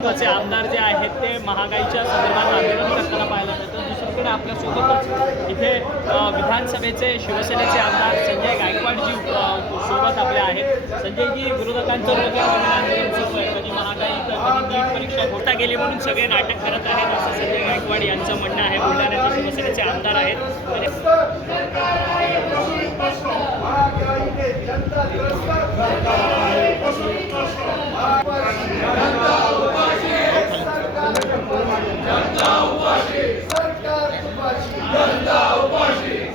महत्त्वाचे आमदार जे आहेत ते महागाईच्या संदर्भात आंदोलन करताना पाहायला मिळतं. दुसरीकडे आपल्यासोबतच इथे विधानसभेचे शिवसेनेचे आमदार संजय गायकवाडजी सोबत आपले आहेत. संजयजी विरोधकांचं रोज आंदोलन सुरू आहे. कधी महागाई तर कधी नीट परीक्षा घोटा गेली म्हणून सगळे नाटक करत आहेत असं संजय गायकवाड यांचं म्हणणं आहे. बुलढाण्याचे शिवसेनेचे आमदार आहेत. Santa Upashi! Santa Upashi! Santa Upashi!